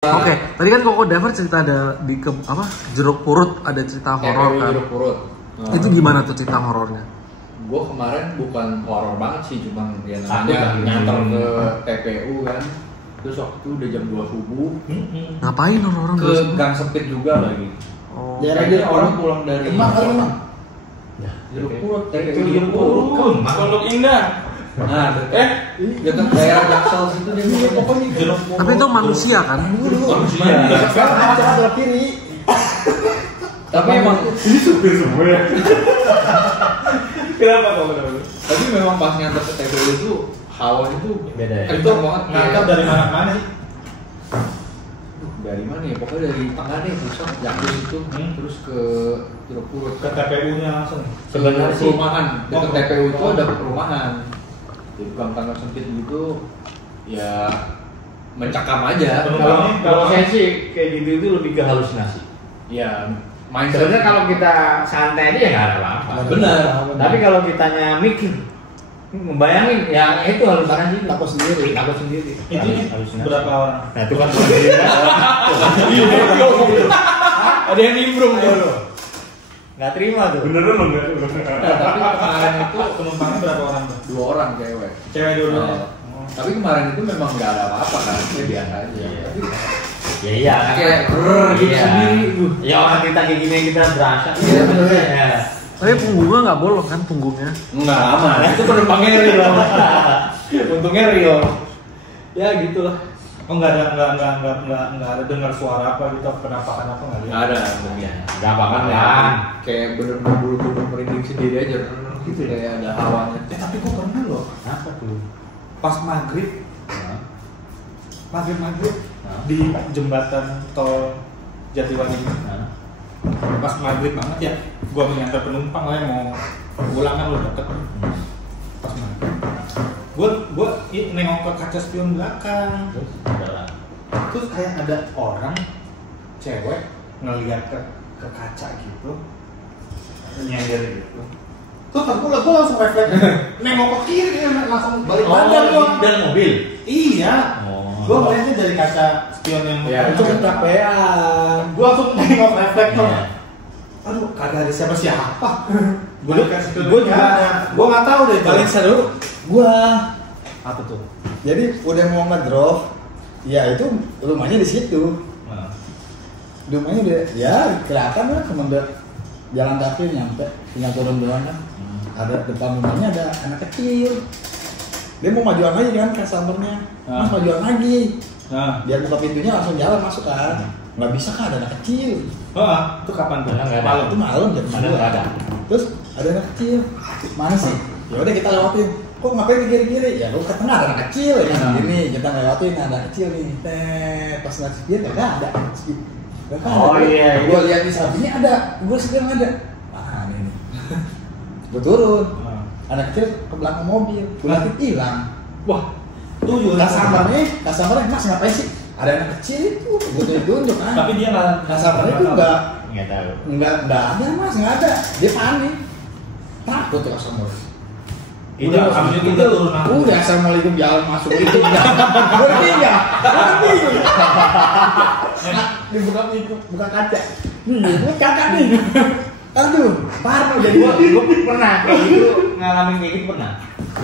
Oke, tadi kan Koko Diver cerita ada di Jeruk Purut ada cerita horor kan. Jeruk Purut. Itu gimana tuh cerita horornya? Gue kemarin bukan horor banget sih, cuma ya namanya nyanter ke TPU kan. Terus waktu itu udah jam 2 subuh. Ngapain orang ke gang sempit juga lagi. Oh. Kayaknya orang pulang dari Emang. Jeruk Purut, TPU Jeruk Purut. Pondok Indah. Nah, dekat daerah Jaksel situ dia pokoknya Jeruk Purut. Tapi itu manusia kan? Manusia. Sebelah kiri. Tapi emang Ini supir semua ya. Kenapa kok? tapi memang pas nyanter ke TPU itu hawa itu Beda ya? kencang banget. Ngangkat dari mana sih? Dari mana ya? Pokoknya dari tengah deh, pusat Jaksel itu terus ke Jeruk Purut. Ke TPU-nya langsung. Sebenarnya sih Perumahan dekat Oh, TPU itu oh. ada perumahan. Jadi gang tangga sempit gitu ya mencakam aja. Kalau saya sih kayak gitu itu lebih ke halusinasi. Ya main Sebenarnya kalau kita santai aja ya nggak ada apa-apa. benar. Tapi kalau kitanya mikir, membayangin ya itu halusinasi. Takut sendiri. Takut sendiri. Itu Halusinasi. berapa orang? Nah itu kan sendiri. Ada yang nimbrung tuh. Nggak terima tuh. Beneran lo nggak? Nah, tapi kemarin itu Penumpangnya berapa orang tuh? 2 orang cewek. Cewek dua-duanya. Oh. Tapi kemarin itu memang nggak ada apa-apa kan, ya biasa aja. Tapi Ya iya. kayak gitu Iya. sendiri. Ya orang kita kayak gini kita berasa. Iya, bener. Ya. Tapi punggungnya nggak bolong kan punggungnya? Nggak aman. Itu penumpangnya real. Untungnya real. Ya gitulah. Oh nggak ada dengar suara apa gitu, penampakan apa nggak ada? Nggak ada untungnya. Nggak apa-apa kan. Kayak bener-bener bulu-bulu merinding sendiri aja. Gitu kayak ada hawanya. Tapi gue pernah loh. Apa tuh? Pas maghrib Nah. di jembatan tol Jatiwangi. Nah. Pas maghrib banget ya, gua mengantar penumpang lah mau pulang kan udah deket. Pas maghrib, gua nengok ke kaca spion belakang. Terus adalah. Terus kayak ada orang cewek ngeliat ke kaca gitu, nyender gitu. Terus gua langsung refleks nengok ke kiri, langsung balik badan gua. Dalam mobil. Iya. Oh. Gua ngeliatnya dari kaca spion yang Ya, itu kecapean. Gua langsung nengok refleks tuh. Iya. Aduh, kagak ada siapa-siapa. Gua dikasih tuh. Gua juga. Gua nggak tahu deh. Paling seru gua. Apa tuh? Jadi udah mau ngedrop, ya itu rumahnya di situ. Nah. Rumahnya udah ya kelihatan lah kemendak jalan kaki nyampe, tinggal turun doang kan. Ada depan rumahnya ada anak kecil. Dia mau majuan lagi kan customernya. Mas majuan lagi. Nah. Dia buka pintunya langsung jalan masuk kan. Nggak bisa kan ada anak kecil. Oh, itu kapan tuh? Nggak ada. Malam. Itu malam jam Ada 2. nggak ada? Terus ada anak kecil. Mana sih? Ya udah kita lewatin. Kok ngapain ke kiri-kiri? Ya lu ke tengah ada anak kecil ya. Gini kita lewatin ada anak kecil nih. Pas anak kecil nggak ada. Nggak ada. Oh, iya. Gua lihat di sampingnya ada. Gua sedang ada. Ah ini. Gua turun. Nah. Anak kecil ke belakang mobil. Gua liatin hilang. Wah, tuh juga. Customernya mas ngapain sih? Ada anak kecil itu. Gua tunjuk kan. Tapi dia nggak Customernya itu Nggak tahu. nggak ada mas, nggak ada. Dia panik. Takut ya customer. Udah, abis itu turun langsung. Udah assalamualaikum jalan masuk itu. Gue tinggal. Dibuka pintu, buka kaca. Nih, kakak nih. Aduh, parno jadi Gue pernah kayak gitu ngalamin kayak gitu pernah.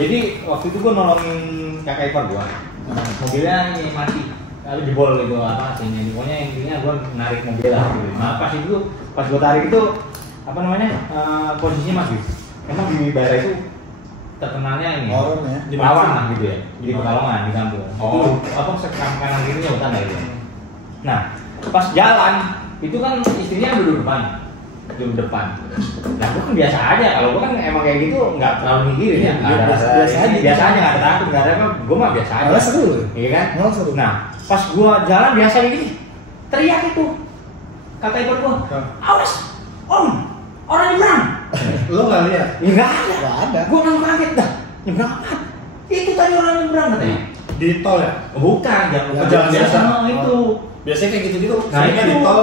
Jadi waktu itu gue nolongin kakak ipar gue. Mobilnya ini mati. Lalu jebol gitu apa sihnya. Pokoknya intinya gue narik mobil lah. Gitu. Nah pas gue tarik itu apa namanya posisinya masih. Emang di daerah itu terkenalnya ini Orang ya. Di rawan mana? lah gitu ya. Jadi Pekalongan di kampung. Oh. Itu apa kanan kirinya hutan lah itu. Nah pas jalan itu kan istrinya duduk depan. Nah gue kan biasa aja, kalau gue kan emang kayak gitu nggak terlalu mikirin ya, nggak ada biasa aja nggak ada takut, nggak ada apa, gue mah biasa aja. Malah seru. Iya kan? Malah seru. Nah pas gue jalan biasa kayak gini, teriak itu kata ibu gue, awas, om, orang nyebrang. Lo nggak lihat? Ya nggak ada. Nggak ada. Gue nggak kaget dah, nyebrang apa? Itu tadi orang nyebrang katanya. Di tol ya? Bukan, jangan Ya, jalan biasa. itu. Biasanya kayak gitu-gitu. Nah, seringnya itu. di tol.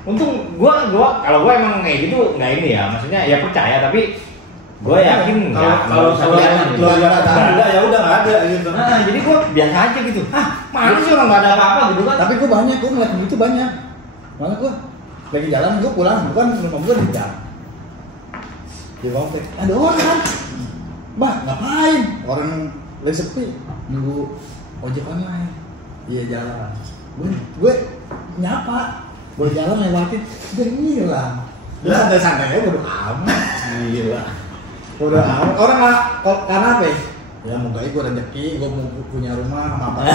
Untung gua kalau gua emang kayak gitu nggak ini ya, maksudnya ya percaya tapi Gue yakin kalau keluarga ada enggak ya udah nggak ada gitu. Nah, jadi gue biasa aja gitu. Mana sih orang nggak ada apa-apa gitu kan? Tapi gue banyak, gue ngeliat begitu banyak. Malah gue lagi jalan, gue pulang, bukan rumah gue di jalan. Di komplek, ada orang. Mbak, ngapain? Orang lagi sepi, nunggu ojek online. Iya jalan. Gue nyapa, gue jalan lewatin, gue ngilang. Gue santai-santai aja, bodo amat. Gila. Bodo amat. Orang lah, karena apa ya? Ya moga gue rezeki, gue mau punya rumah sama apa.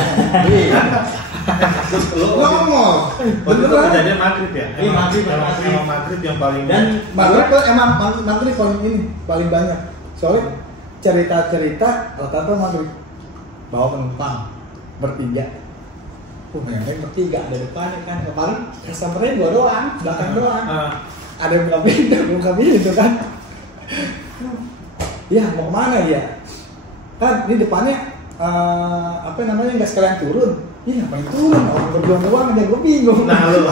Terus lu ngomong. waktu itu kejadian maghrib ya? Iya, maghrib. Emang maghrib yang paling Dan maghrib tuh emang maghrib paling banyak. Soalnya cerita-cerita rata-rata maghrib bawa penumpang bertiga. Yang bertiga ada depannya kan. Paling customer-nya gua doang, belakang doang. Ada yang buka pintu kan. Ya mau kemana ya? Kan ini depannya apa namanya nggak sekalian turun. Iya ngapain turun? Orang berjuang doang aja gue bingung. Nah lu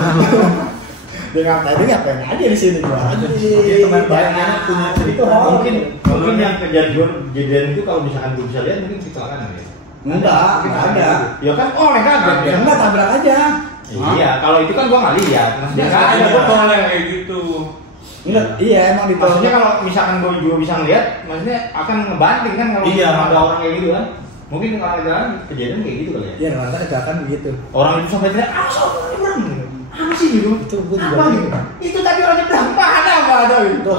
dia ngapain aja di sini gua aja. Teman banyak punya cerita. Mungkin yang kejadian itu kalau misalkan gue bisa lihat mungkin kecelakaan ya. Enggak ada. Ya kan oleh kan? Enggak tabrak aja. Iya, kalau itu kan gua nggak lihat. Maksudnya nggak ada betul kayak gitu. Enggak, iya emang di Maksudnya kalau misalkan gue juga bisa ngeliat, maksudnya akan ngebanting kan kalau Iya. ada orang kayak gitu kan. Mungkin kalau ada kejadian kayak gitu kali ya. Iya, rata kecelakaan begitu. Orang itu sampai teriak, apa sih gitu? Itu gue juga Apa gitu? Itu tadi orang nyebrang, apa ada gitu.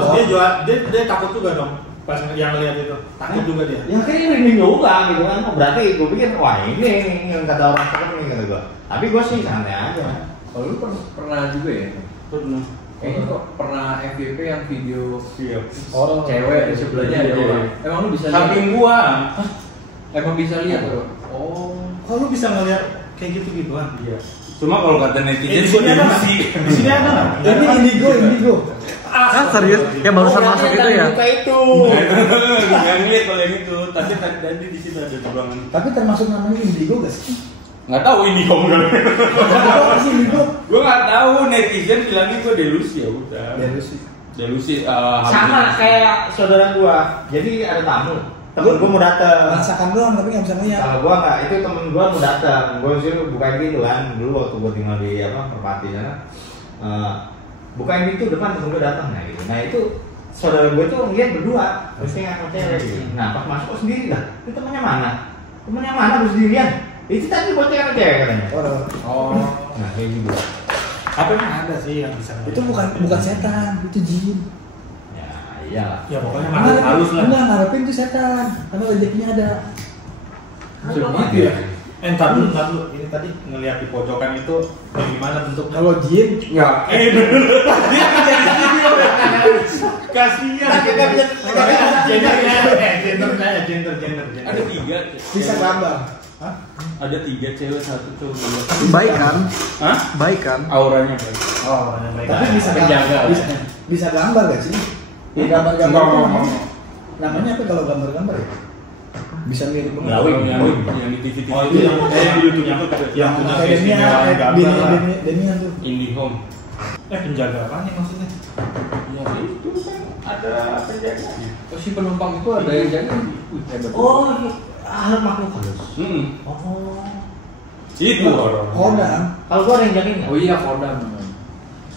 Dia takut juga dong pas yang lihat itu. Takut juga dia. Ya kayak ini juga gitu kan. Berarti gue pikir wah ini yang kata orang takut nih kata gue. Tapi gue sih santai aja. Kalau lu pernah juga ya? Pernah. Kayaknya kok pernah FYP yang video orang cewek di sebelahnya ada orang. Emang lu bisa lihat? Samping gua. Emang bisa lihat tuh? Oh. Kok lu bisa ngeliat kayak gitu-gituan? Iya. Cuma kalau kata netizen Di gua sini ada nggak? delusi. Di sini ada nggak? ini indigo. Ah, serius? Yang barusan masuk itu ya? Buka itu. Enggak ngeliat kalau yang itu. Tadi di situ ada ruangan. Tapi termasuk namanya indigo gak sih? Enggak tahu ini kamu udah. Apa sih indigo? Gua enggak tahu, netizen bilangnya gua delusi ya udah. Delusi Sama kayak saudara gua. Jadi ada tamu. Temen gua mau dateng. Merasakan doang tapi nggak bisa ngeliat. Kalau gua nggak, itu temen gua mau datang. Gua sih bukain pintu kan. Dulu waktu gua tinggal di Merpati sana. Bukain pintu depan temen gua datang nah gitu. Nah itu saudara gua tuh ngeliat berdua. Terus sama cewek gitu. Nah pas masuk kok sendiri lah. Itu temennya mana? Temennya mana bersendirian? Itu tadi bocah sama cewek katanya. Oh. Nah kayak gitu. Apa yang ada sih yang bisa ngeliat? Itu bukan setan, itu jin. Ya iya. Ya pokoknya Ngarep- halus lah. Enggak, ngarepin itu setan. Karena rezekinya ada. Segitu ya? Entar dulu. Ini tadi ngeliat di pojokan itu yang gimana bentuknya? Kalau jin, Enggak. Dia kerja di studio. Kasihan. Gender. Ada 3. bisa gambar. Hah? Ada 3 cewek, 1 cowok. Baik kan? Hah? Baik kan? Auranya baik. Oh, yang baik. Tapi bisa Penjaga. bisa gambar gak sih? Ya, gambar-gambar Enggak, itu enggak. namanya apa kalau gambar-gambar ya? Bisa mirip banget. Drawing. Yang di TV. Oh itu yang di YouTube yang punya Kayak face-nya gambar. Demian tuh. IndiHome. Penjaga apa nih maksudnya? Ya itu kan ada penjaga. Oh, si penumpang itu ada yang jaga. Hebat. Oh, alat makhluk halus. Oh. Itu orang. Kodam. Kalau gua ada yang jagain nggak? Oh iya, kodam.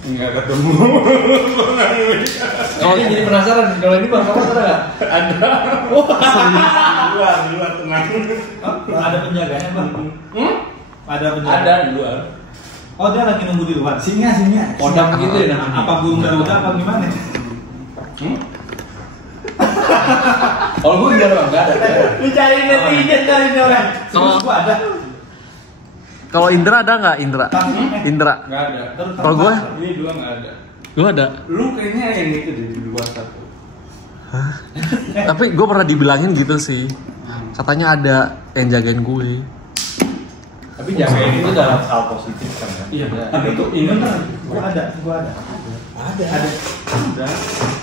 Enggak ketemu. Kalau ini jadi penasaran, kalau ini Bang Kawan ada nggak? Ada. Di luar tenang. Ada penjaganya bang? Ada penjaga. Ada di luar. Oh dia lagi nunggu di luar. Singa. Kodam gitu ya namanya. Apa burung garuda apa gimana? Kalau gue enggak ada, enggak ada. Dicari netizen dari orang. Terus gua ada. Kalau Indra ada nggak Indra? Indra. Enggak ada. Kalau gua? Ini 2 enggak ada. Lu ada? Lu kayaknya yang itu di WhatsApp. Tapi gue pernah dibilangin gitu sih. Katanya ada yang jagain gue. Tapi jagain itu dalam hal positif kan ya. Iya. Ya. Tapi itu ini Gua ada. Ada.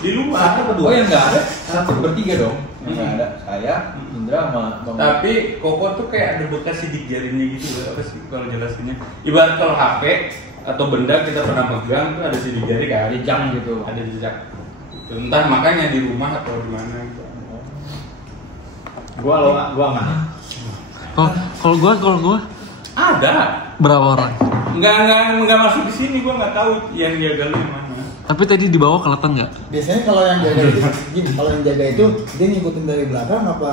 di luar. Satu kedua. Oh yang enggak ada, satu bertiga dong. Yang enggak ada. Saya, Indra sama Bang. Tapi Koko tuh kayak ada bekas sidik jarinya gitu loh. Apa sih kalau jelasinnya? Ibarat kalau HP atau benda kita pernah pegang tuh ada sidik jari kan? Jejak gitu. Ada jejak. Entah makanya di rumah atau di mana gitu. Gua mana? Kalau gua Ada. berapa orang? Enggak masuk di sini, gua nggak tahu yang jaga lu yang mana. Tapi tadi di bawah kelihatan nggak? Biasanya kalau yang jaga itu gini, kalau yang jaga itu dia ngikutin dari belakang apa?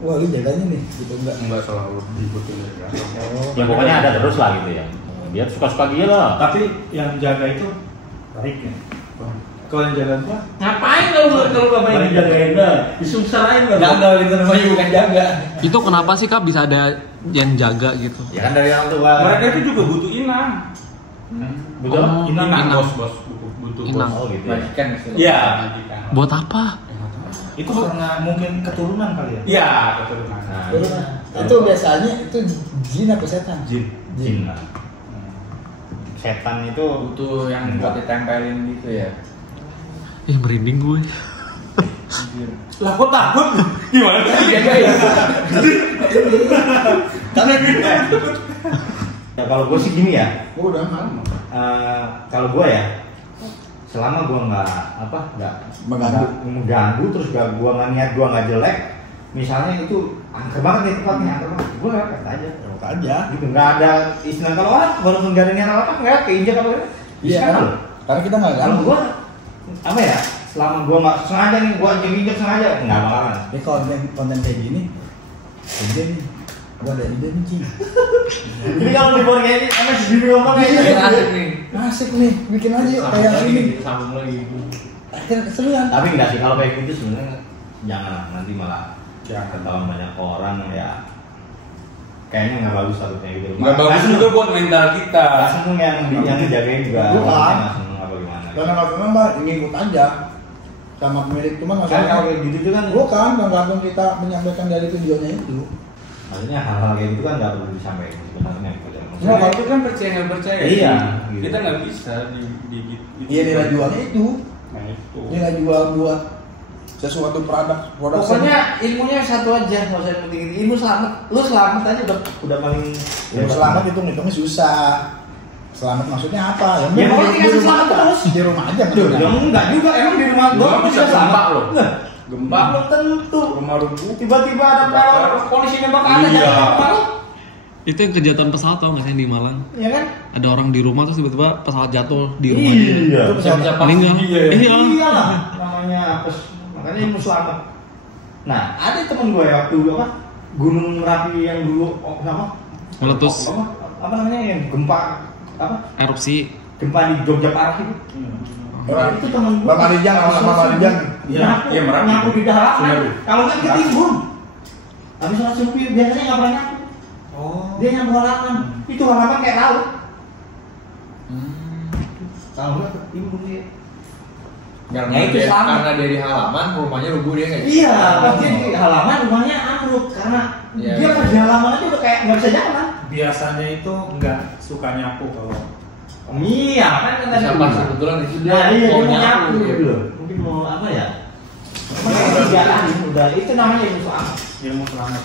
Wah lu jaganya nih, gitu enggak? Enggak selalu diikutin dari belakang. Ya pokoknya ada terus lah gitu ya. Dia suka-suka dia lah. Tapi yang jaga itu tariknya. Kalau yang jaga gua Ngapain kalau nggak main balik jagain dah, disungsarain enggak? Gagal itu namanya bukan jaga. Itu kenapa sih Kak bisa ada yang jaga gitu? Ya kan dari orang tua. Mereka itu juga butuh inang. Betul? Oh, Inang inang. bos butuh Inang. bos. Oh gitu. Ya. Majikan istilah. Iya. Buat apa? Itu karena mungkin keturunan kali ya. Iya, keturunan. Nah, Itu biasanya itu jin apa setan? Jin. jin lah. Setan itu Butuh yang buat ditempelin gitu ya. Merinding gue. Lah kok takut? Gimana sih jagain? Karena ya kalau gue sih gini ya. gua udah malam. Kalau gue ya, selama gue nggak mengganggu, terus gue nggak niat gue nggak jelek, misalnya itu angker banget nih tempatnya, angker banget, gue lewat aja, gitu, nggak ada istilah kalau orang baru nggak ada niat apa, nggak keinjak apa gitu. Iya kan? Karena kita nggak Kalau ganggu. gue apa ya, selama gue nggak sengaja nih, gue injek sengaja, nggak bakalan. Ini konten kayak gini, ide nih. Gua ada ide nih Cing. Jadi kalau di bawah kayak ini, emang di ngomong kayak Ini gitu. asik nih. Asik nih, bikin aja yuk kayak ini. Sambung lagi. Akhirnya keseruan. Tapi enggak sih, kalau kayak gitu sebenarnya jangan lah, nanti malah ketahuan banyak orang ya. Kayaknya nggak bagus takutnya gitu. Nggak bagus juga buat mental kita. Nggak seneng yang ngejagain juga. Bukan. Nggak seneng apa gimana. Karena nggak senang mbak, ingin ikut aja sama pemilik cuma Kan masalahnya. kalau kayak gitu tuh kan, Bukan, tergantung kita menyampaikan dari videonya itu. maksudnya hal-hal kayak gitu kan nggak perlu disampaikan sebenarnya gitu. Nggak, Nah, itu kan percaya nggak percaya. Iya, gitu. Kita nggak bisa di Iya nilai jualnya itu, Nah itu. nilai jual buat sesuatu produk Pokoknya ilmunya satu aja, nggak usah yang penting ilmu selamat. Lu selamat aja udah paling. yang selamat itu ngitungnya susah. Selamat maksudnya apa? Ya, pokoknya dikasih selamat terus. Di rumah aja Aduh, maksudnya. ya enggak juga, emang di rumah gua Gua bisa gempa loh. Gempa. Belum tentu. Rumah rubuh. Tiba-tiba ada teror, polisi nembak ke atas, Iya. jangan kemarin. Itu yang kejahatan pesawat tau nggak sih di Malang? Ya kan? Ada orang di rumah terus tiba-tiba pesawat jatuh di rumah dia. Iya. Itu pesawat Bisa Meninggal. Iya. Iya. Iyalah, namanya apes. Makanya ilmu selamat. Nah, ada temen gue ya waktu apa? Gunung Merapi yang dulu apa? Meletus. Apa namanya yang gempa apa? Erupsi. Gempa di Jogja parah itu. Itu temen gue. Bang Marijang, sama Marijang. Iya, Merapi. Nyapu di halaman. Semeru. Kalau kan ketimbun. Habis sholat subuh biasanya nggak pernah nyapu. Oh. Dia nyapu halaman. Itu halaman kayak laut. Kalau nggak ketimbun dia. Karena Ya, itu dia, sama. karena dari halaman rumahnya rubuh dia nggak. Iya, pas dia di halaman rumahnya ambruk karena Iya, dia iya. pas di halaman aja udah kayak nggak bisa jalan. Biasanya itu nggak suka nyapu kalau Iya, kan Bisa pas kebetulan itu dia Nah, iya, mau dia mau nyapu nyapu gitu. gitu loh. Mungkin mau apa ya? Udah itu namanya ilmu selamat. ilmu selamat.